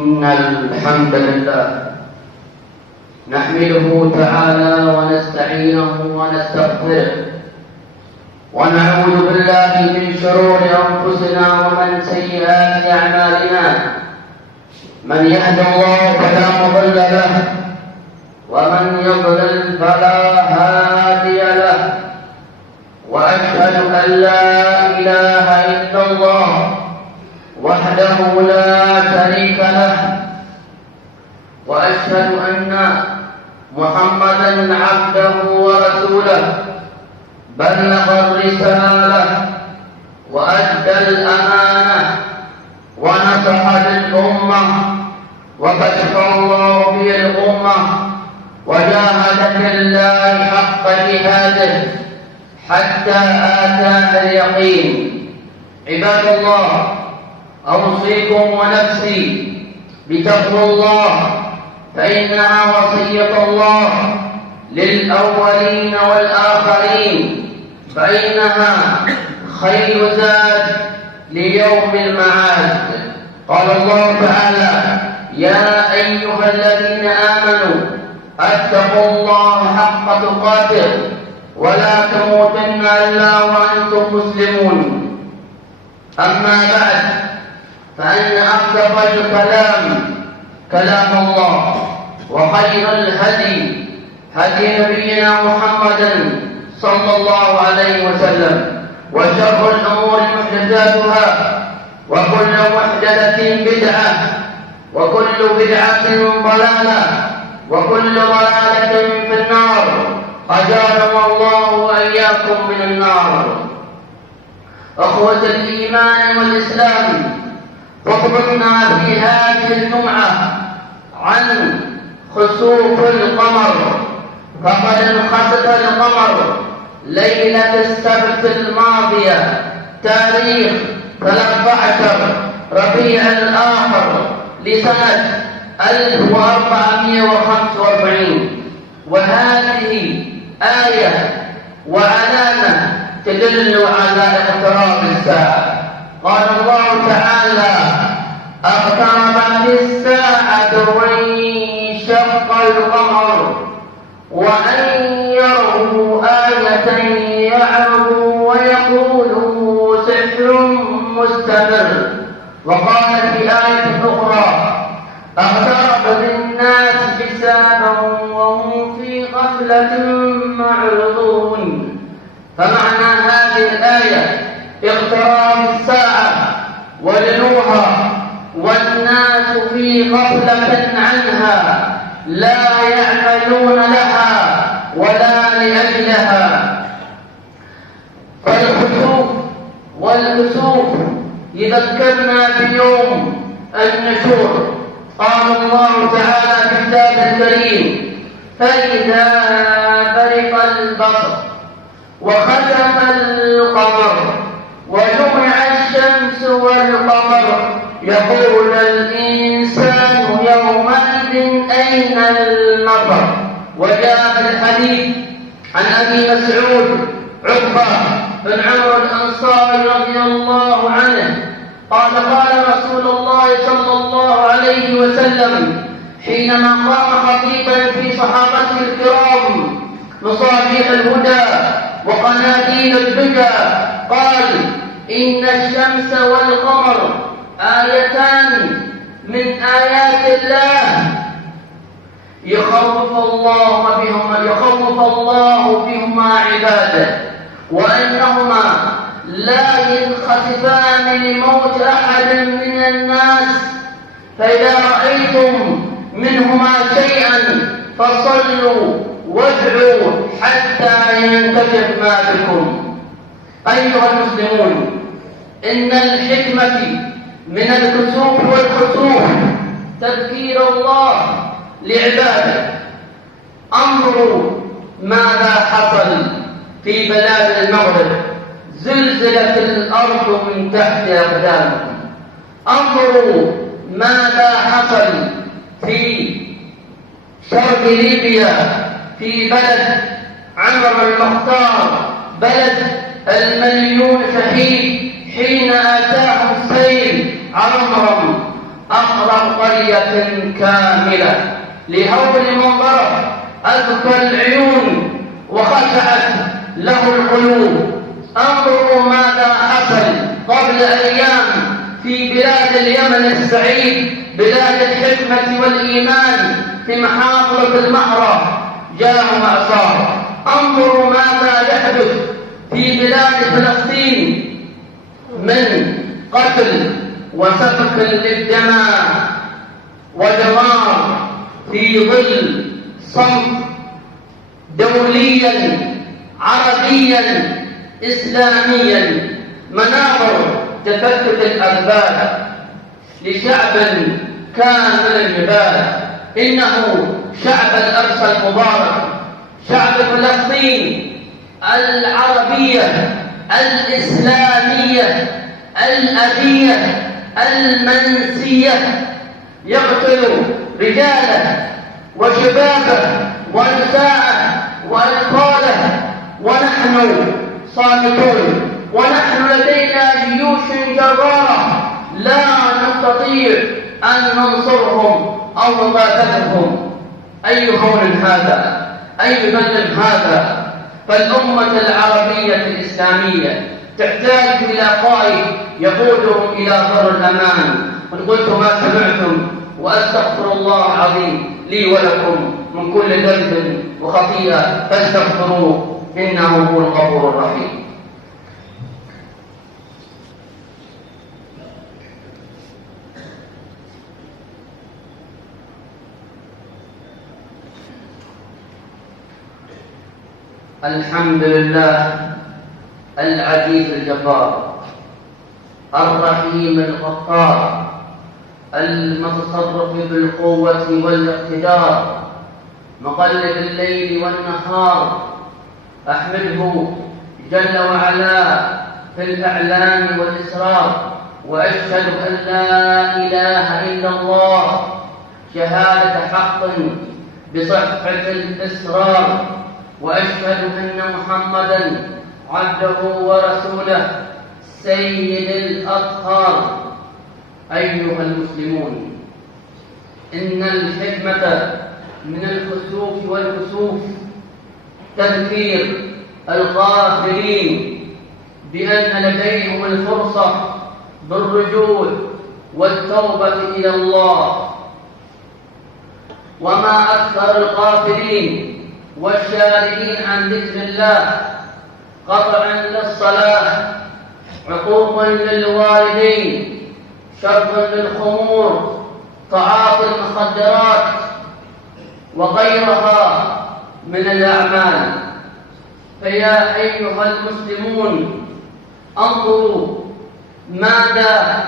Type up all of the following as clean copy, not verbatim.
إن الحمد لله نحمده تعالى ونستعينه ونستغفره ونعوذ بالله من شرور أنفسنا ومن سيئات أعمالنا. من يهد الله فلا مضل له ومن يضلل فلا هادي له، وأشهد أن لا إله إلا الله وحده لا شريك له، وأشهد أن محمدًا عبده ورسوله بلغ الرسالة وأدى الأمانة ونصح للأمة وكشف الله به الأمة وجاهد في الله حق جهاده حتى آتاه اليقين. عباد الله، أوصيكم ونفسي بتقوى الله، فإنها وصية الله للأولين والآخرين، فإنها خير زاد ليوم المعاد. قال الله تعالى: يا أيها الذين آمنوا اتقوا الله حق تقاته ولا تموتن إلا وأنتم مسلمون. أما بعد، فإن أصدق الكلام كلام الله، وخير الهدي هدي نبينا محمد صلى الله عليه وسلم، وشر الأمور محدثاتها، وكل محدثة بدعة، وكل بدعة ضلالة، وكل ضلالة في النار. أجارنا الله وإياكم من النار. أخوة الإيمان والإسلام، خطبتنا في هذه الجمعة عن خسوف القمر. فقد انخسف القمر ليلة السبت الماضية تاريخ 13 ربيع الآخر لسنة 1445، وهذه آية وعلامة تدل على اقتراب الساعة. قال الله تعالى: اقتربت الساعة وانشق القمر وأن يروا آية يعرضوا ويقولوا سحر مستمر. وقال في آية أخرى: اقترب للناس حسابهم وهم في غفلة معرضون. فمعنى هذه الآية اقتراب الساعة ودنوها، والناس في غفلة عنها لا يعملون لها ولا لأجلها. فالخسوف والكسوف يذكرنا بيوم النشور. قال الله تعالى في الكتاب الكريم: فإذا برق البصر وخسف القمر وجمع الشمس والقمر يقول الإنسان يومئذ أين المفر. وجاء في الحديث عن أبي مسعود عقبة بن عمرو الأنصاري رضي الله عنه قال: قال رسول الله صلى الله عليه وسلم حينما قام خطيبا في صحابته الكرام مصابيح الهدى وقناديل الهدى، قال: إن الشمس والقمر آيتان من آيات الله يخوف الله بهما عباده، وأنهما لا ينخسفان لموت أحد من الناس، فإذا رأيتم منهما شيئا فصلوا وادعوا حتى ينكشف ما بكم. أيها المسلمون، إن الحكمة من الكسوف والخسوف تذكير الله لعباده. انظروا ماذا حصل في بلاد المغرب، زلزلت الأرض من تحت أقدامهم. انظروا ماذا حصل في شرق ليبيا في بلد عمر المختار، بلد المليون شهيد، حين أتاهم السيل عرمرم أخرب قرية كاملة لهول منظره أذكى العيون وخشعت له القلوب. انظروا ماذا حصل قبل أيام في بلاد اليمن السعيد، بلاد الحكمة والإيمان، في محافظة المهرة جاءوا معصار. انظروا ماذا يحدث في بلاد فلسطين من قتل وسفك للدماء ودمار في ظل صمت دوليا عربيا إسلاميا. مناظر تفتت الألباب لشعب كامل الجبال. إنه شعب الأقصى المبارك، شعب فلسطين العربية الإسلامية الأبية المنسية، يقتل رجاله وشبابه ونساءه وأطفاله، ونحن صامتون، ونحن لدينا جيوش جرارة لا نستطيع أن ننصرهم أو نقاتلهم. أي هون هذا؟ أي ظلم هذا؟ فالأمة العربية الإسلامية تحتاج إلى قائد يقودهم إلى بر الأمان. قد قلت ما سمعتم، وأستغفر الله العظيم لي ولكم من كل ذنب وخطيئة فاستغفروه إنه هو الغفور الرحيم. الحمد لله العزيز الجبار الرحيم الغفار المتصرف بالقوة والاقتدار مقلب الليل والنهار. أحمده جل وعلا في الإعلان والإسرار، وأشهد أن لا إله إلا الله شهادة حق بصحة الإسرار، وأشهد أن محمدًا عبده ورسوله سيد الأطهار. أيها المسلمون، إن الحكمة من الخسوف والكسوف تذكير الغافلين بأن لديهم الفرصة بالرجوع والتوبة إلى الله. وما أكثر الغافلين والشاردين عن ذكر الله، قطعا للصلاة، عقوقا للوالدين، شربا للخمور، تعاطي المخدرات وغيرها من الأعمال. فيا أيها المسلمون، انظروا ماذا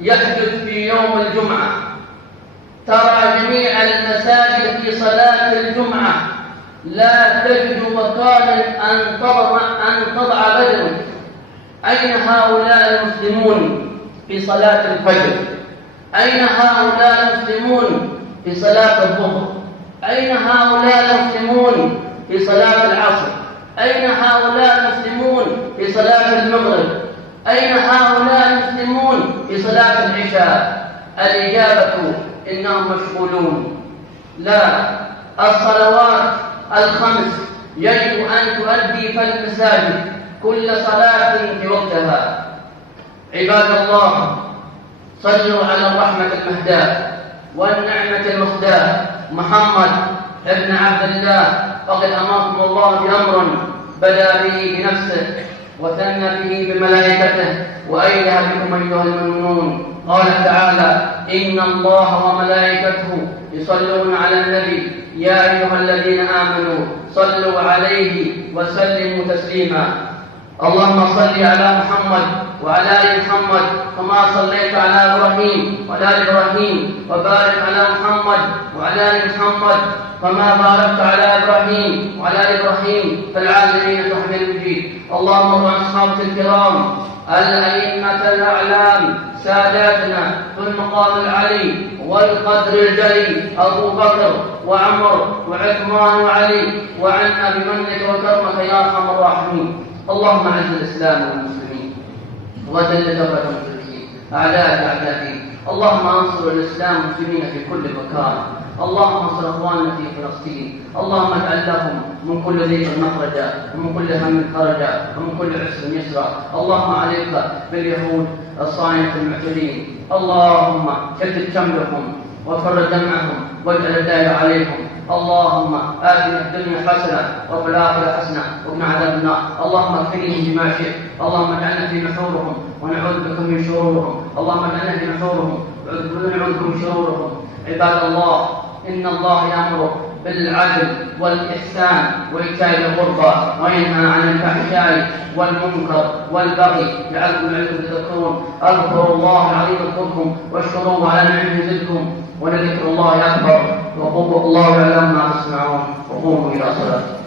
يحدث في يوم الجمعة. ترى جميع المساجد في صلاة الجمعة لا تجد مكانا أن تضع بدنك. أين هؤلاء المسلمون في صلاة الفجر؟ أين هؤلاء المسلمون في صلاة الظهر؟ أين هؤلاء المسلمون في صلاة العصر؟ أين هؤلاء المسلمون في صلاة المغرب؟ أين هؤلاء المسلمون في صلاة العشاء؟ الإجابة إنهم مشغولون. لا، الصلوات الخمس يجب أن تؤدي في المساجد كل صلاة في وقتها. عباد الله، صلوا على الرحمة المهداة والنعمة المخداة محمد ابن عبد الله، فقد أمركم الله بأمر بدأ به بنفسه وثنى به بملائكته وأيده بكم أيها المؤمنون. قال تعالى: إن الله وملائكته يصلون على النبي يا أيها الذين آمنوا صلوا عليه وسلموا تسليما. اللهم صل على محمد وعلى آل محمد كما صليت على إبراهيم وعلى آل إبراهيم، وبارك على محمد وعلى آل محمد كما باركت على إبراهيم وعلى آل إبراهيم في العالمين إنك حميد مجيد. اللهم ارحم أصحابك الكرام الأئمة الأعلام ساداتنا في المقام العلي والقدر الجليل أبو بكر وعمر وعثمان وعلي، وعنا بمنك وكرمك يا أرحم الراحمين. اللهم اعز الإسلام والمسلمين وذل كفرة المشركين أعداءك أعداء الدين، اللهم انصر الإسلام والمسلمين في كل مكان. اللهم انصر اخواننا في فلسطين. اللهم اجعل لهم من كل ضيق مخرجا ومن كل هم خرجا ومن كل عسر يسرا. اللهم عليك باليهود الصائنة المعتدين. اللهم شتت شملهم وفرج جمعهم واجعل الدائر عليهم. اللهم آتنا في الدنيا حسنة وفي الآخرة حسنة وقنا عذاب النار. اللهم اكفنيهم بما شئت. اللهم اجعلنا في نحورهم ونعوذ بك من شرورهم. اللهم اجعلنا في نحورهم ونعوذ بك من شرورهم. عباد الله، إن الله يأمر بالعدل والإحسان وإيتاء ذي القربى وينهى عن الفحشاء والمنكر والبغي يعظكم لعلكم تذكرون. اذكروا الله العظيم يذكركم واشكروه على نعمه يزدكم ولذكر الله أكبر. وقولوا الله يعلم ما تسمعون وقوموا إلى صلاتكم.